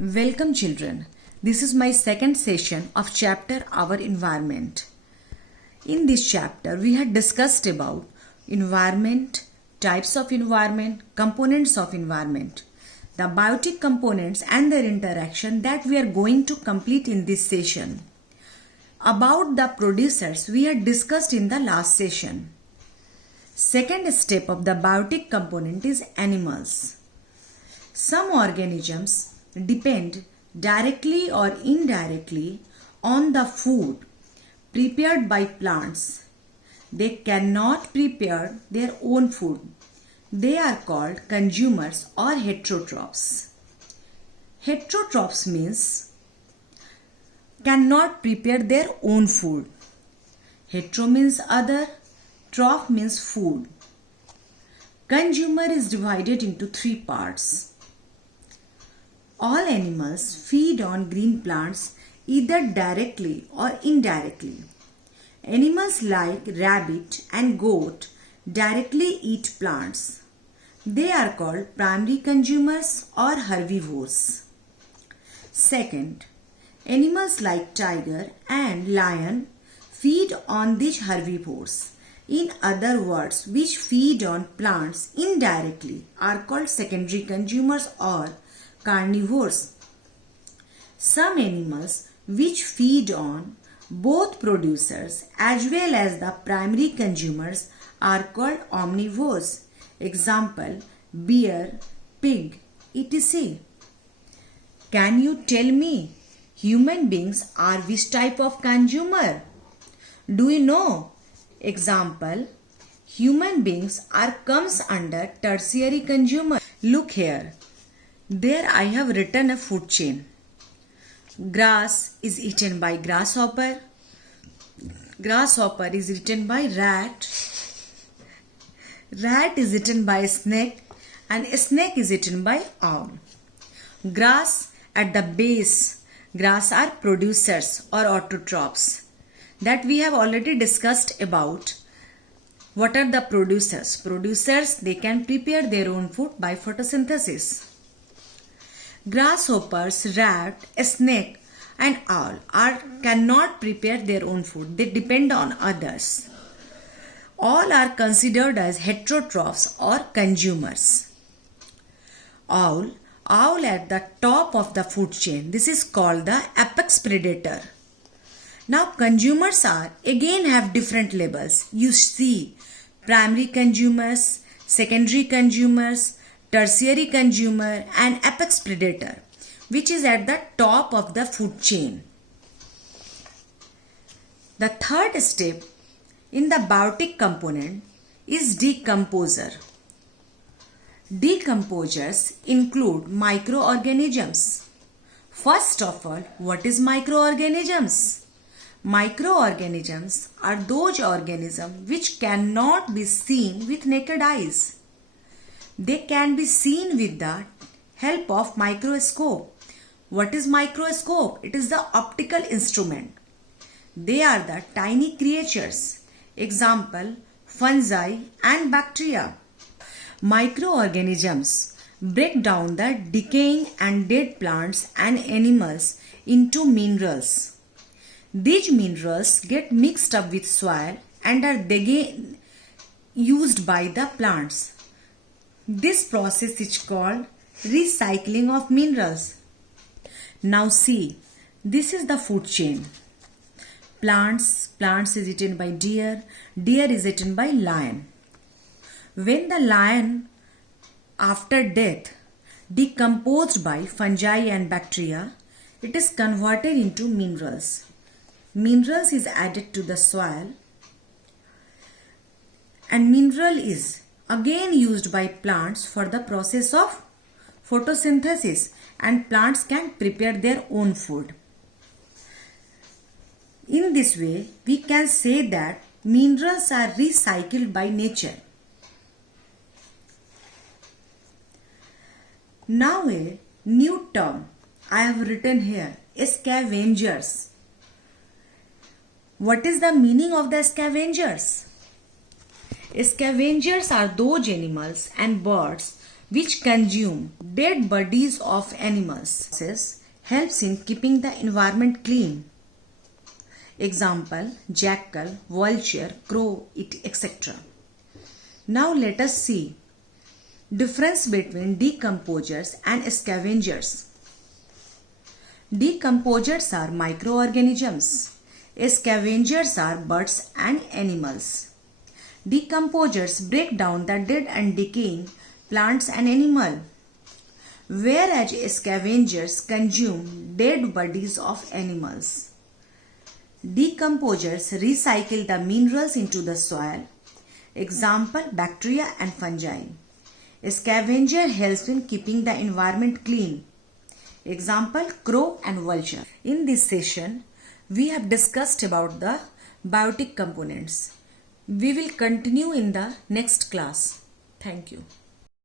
Welcome children. This is my second session of chapter Our Environment. In this chapter we had discussed about environment, types of environment, components of environment, the biotic components and their interaction that we are going to complete in this session. About the producers we had discussed in the last session. Second step of the biotic component is animals. Some organisms depend directly or indirectly on the food prepared by plants. They cannot prepare their own food. They are called consumers or heterotrophs. Heterotrophs means cannot prepare their own food. Hetero means other, troph means food. Consumer is divided into three parts. All animals feed on green plants either directly or indirectly. Animals like rabbit and goat directly eat plants. They are called primary consumers or herbivores. Second, animals like tiger and lion feed on these herbivores. In other words, which feed on plants indirectly are called secondary consumers or carnivores. Some animals which feed on both producers as well as the primary consumers are called omnivores. Example, bear, pig, etc. Can you tell me human beings are which type of consumer? Do you know? Example, human beings comes under tertiary consumer. Look here. There I have written a food chain. Grass is eaten by grasshopper. Grasshopper is eaten by rat. Rat is eaten by snake. And snake is eaten by owl. Grass at the base. Grass are producers or autotrophs. That we have already discussed about. What are the producers? Producers, they can prepare their own food by photosynthesis. Grasshoppers, rat, snake and owl cannot prepare their own food. They depend on others. All are considered as heterotrophs or consumers. Owl at the top of the food chain. This is called the apex predator. Now consumers again have different levels. You see primary consumers, secondary consumers, tertiary consumer and apex predator, which is at the top of the food chain. The third step in the biotic component is decomposer. Decomposers include microorganisms. First of all, what is microorganisms? Microorganisms are those organisms which cannot be seen with naked eyes. They can be seen with the help of microscope. What is microscope? It is the optical instrument. They are the tiny creatures. Example, fungi and bacteria. Microorganisms break down the decaying and dead plants and animals into minerals. These minerals get mixed up with soil and are again used by the plants. This process is called recycling of minerals. Now see, this is the food chain. Plants is eaten by deer is eaten by lion. When the lion after death decomposed by fungi and bacteria, it is converted into minerals. Minerals is added to the soil and mineral is again used by plants for the process of photosynthesis and plants can prepare their own food. In this way, we can say that minerals are recycled by nature. Now a new term I have written here, scavengers. What is the meaning of the scavengers? Scavengers are those animals and birds which consume dead bodies of animals. This helps in keeping the environment clean. Example, jackal, vulture, crow, etc. Now let us see difference between decomposers and scavengers. Decomposers are microorganisms. Scavengers are birds and animals. Decomposers break down the dead and decaying plants and animals, whereas scavengers consume dead bodies of animals. Decomposers recycle the minerals into the soil. Example, bacteria and fungi. A scavenger helps in keeping the environment clean. Example, crow and vulture. In this session, we have discussed about the biotic components. We will continue in the next class. Thank you.